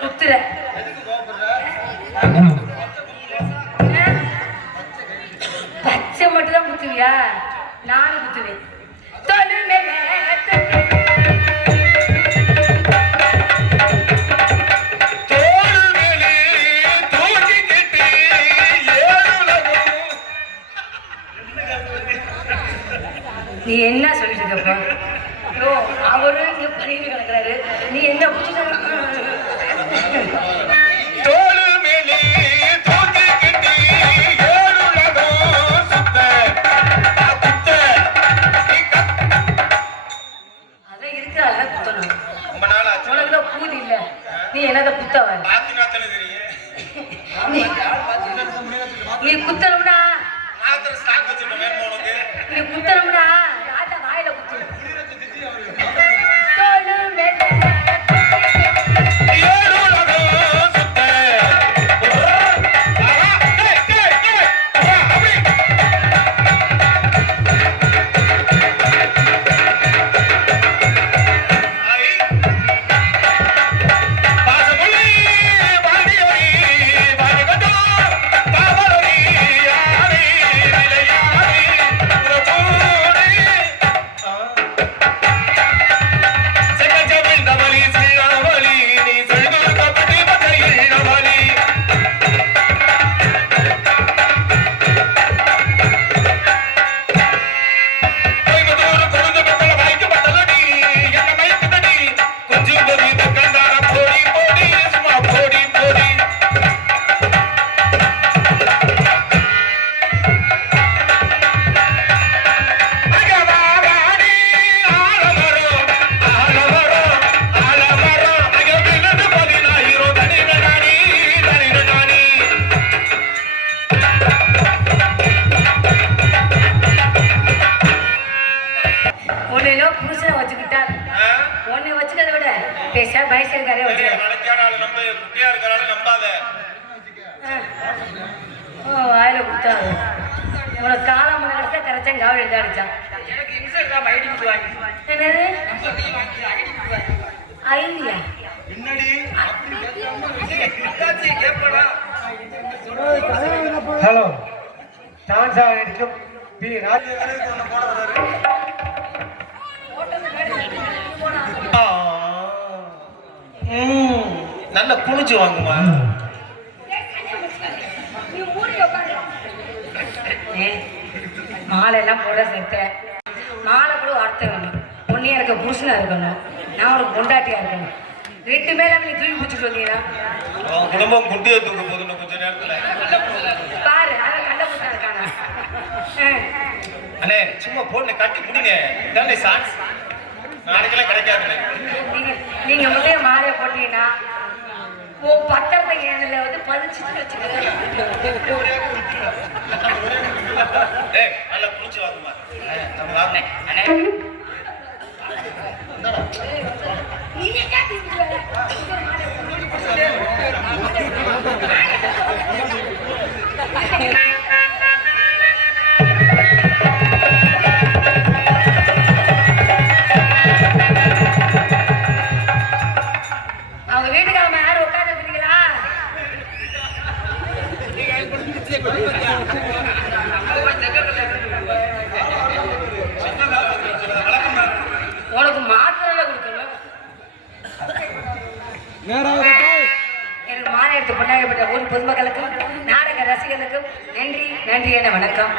குத்துற. பச்சை மட்டும்தான் குத்துவியா? நானும் குத்துவேன். நீ என்ன சொல்லிட்டு இருக்கப்போ அவரு இங்க பண்ணிட்டு கிடக்குறாரு. நீ என்ன புரிஞ்சு நீ குத்தணும்னா? நீ குத்தணும்னா இருக்கறனால நம்பாத. ஓ வாயில உனக்கு காலம் மணி காவல் எடுத்து அடிச்சான் என்னது? ஐடியா? ஹலோ டான்ஸ் ஆடிக்கும் பி. ராஜ். நல்ல குளிச்சு வாங்குமா? மாலை எல்லாம் போட சேர்த்தேன் மாலை கூட வார்த்தை வேணும். ஒன்னே எனக்கு புருஷனா இருக்கணும். நான் உனக்கு பொண்டாட்டியா இருக்கணும். ரெண்டு பேரும் நீ தூக்கி பிடிச்சிட்டு வந்தீங்கன்னா குடும்பம் குட்டியை தூக்க போகுதுன்னு கொஞ்ச நேரத்துல. பாரு அதை கண்ட புட்டா இருக்கானா? அண்ணே சும்மா போன கட்டி புடிங்க. தானே சான்ஸ் நாளைக்கெல்லாம் கிடைக்காதுண்ணே. நீங்க நீங்க மட்டும் மாலையை போட்டீங்கன்னா உன் பத்திரத்தை ஏனில் வந்து பதிச்சு வச்சுக்கிறேன். எனக்கு மாலை எடுத்து பொன்னாகப்பட்ட ஊர் பொதுமக்களுக்கும் நாடக ரசிகர்களுக்கும் நன்றி நன்றி என வணக்கம்.